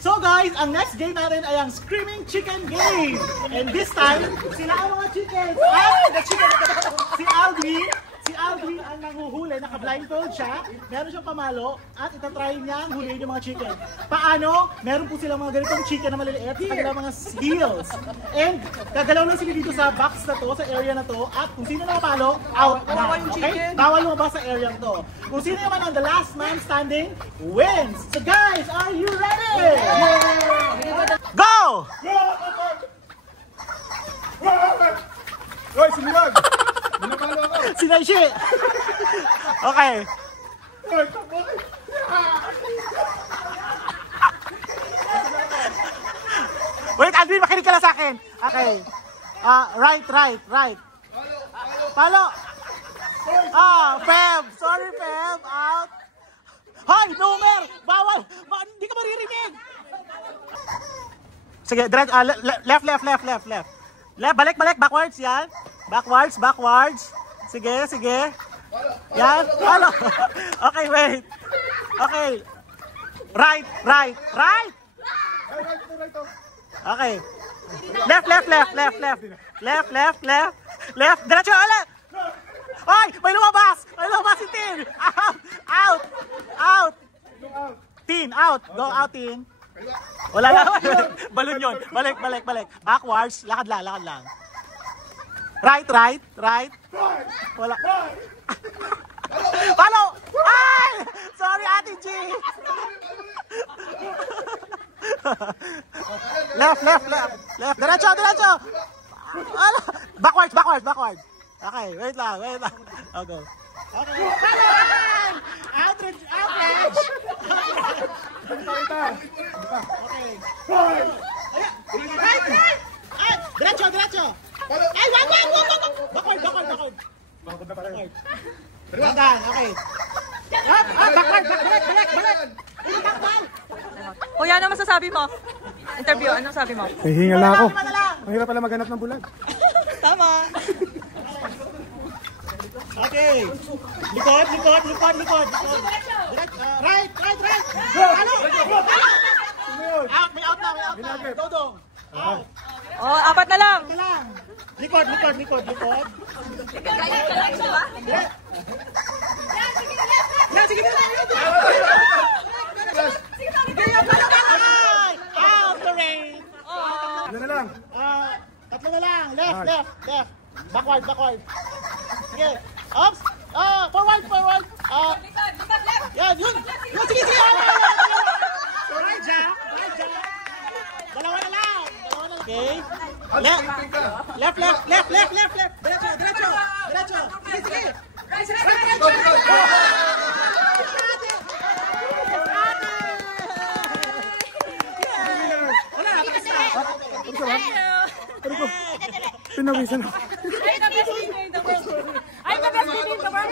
So guys, ang next game natin ay ang Screaming Chicken Game. And this time, sila ang mga chickens. Si Alvin ang nanguhuli, naka-blindfold siya. Meron siyang pamalo at itatry niya ang huliin yung mga chicken. Paano? Meron po silang mga ganitong chicken na maliliit sa kanilang mga heels. And gagalaw lang sila dito sa box na to, sa area na to. At kung sino nakapalo, out na. Okay? Bawal lumabas sa area na to. Kung sino naman ang the last man standing, wins. So guys, are you ready? Go! Hoy, sumulag! Binapalo ako! Sinaishi! Okay. Wait, Alvin, makinig ka lang sa akin. Okay. Right. Palo! Feb! Sorry, Feb! Out! Hoy, Numer! Bawal! Hindi ka maririnig! Sige, direct, left. Balik, backwards, yan. Backwards. Sige. Yan. Palo! Okay, wait. Okay. Right. Okay. Left. Diretso ulit. Ay, may lumabas si Tin. Out. Tin, out. Go out, Tin. Wala lang. Balon yun. Balik. Backwards. Lakad lang. Right. Wala. Palo! Ay! Sorry, Ate G. Left. Diretso. Backwards. Okay, wait lang. I'll go. Okay. Outrage. Okay. Right. Diretso. Ay, wag. Backward. Dahan, okay. Backward. Balik. Kuya, ano masasabi mo? Interview, ano sabi mo? Nahihingal na ako. Ang hirap pala maghanap ng bulag. Tama. Okay. Likod. Right. Ano? Out, may out na. Dodong. Out. Oh, apat na lang. Likod. Sige. Out the rain. Ano na lang? Tatlo na lang. Left. Backward. Sige. Oops. Forward. Yan, yun. Sige. Right, Jack. Dalawa na lang. Okay. Left. Diretso. Sige. Pinawisan ako. Ay, the best in the world.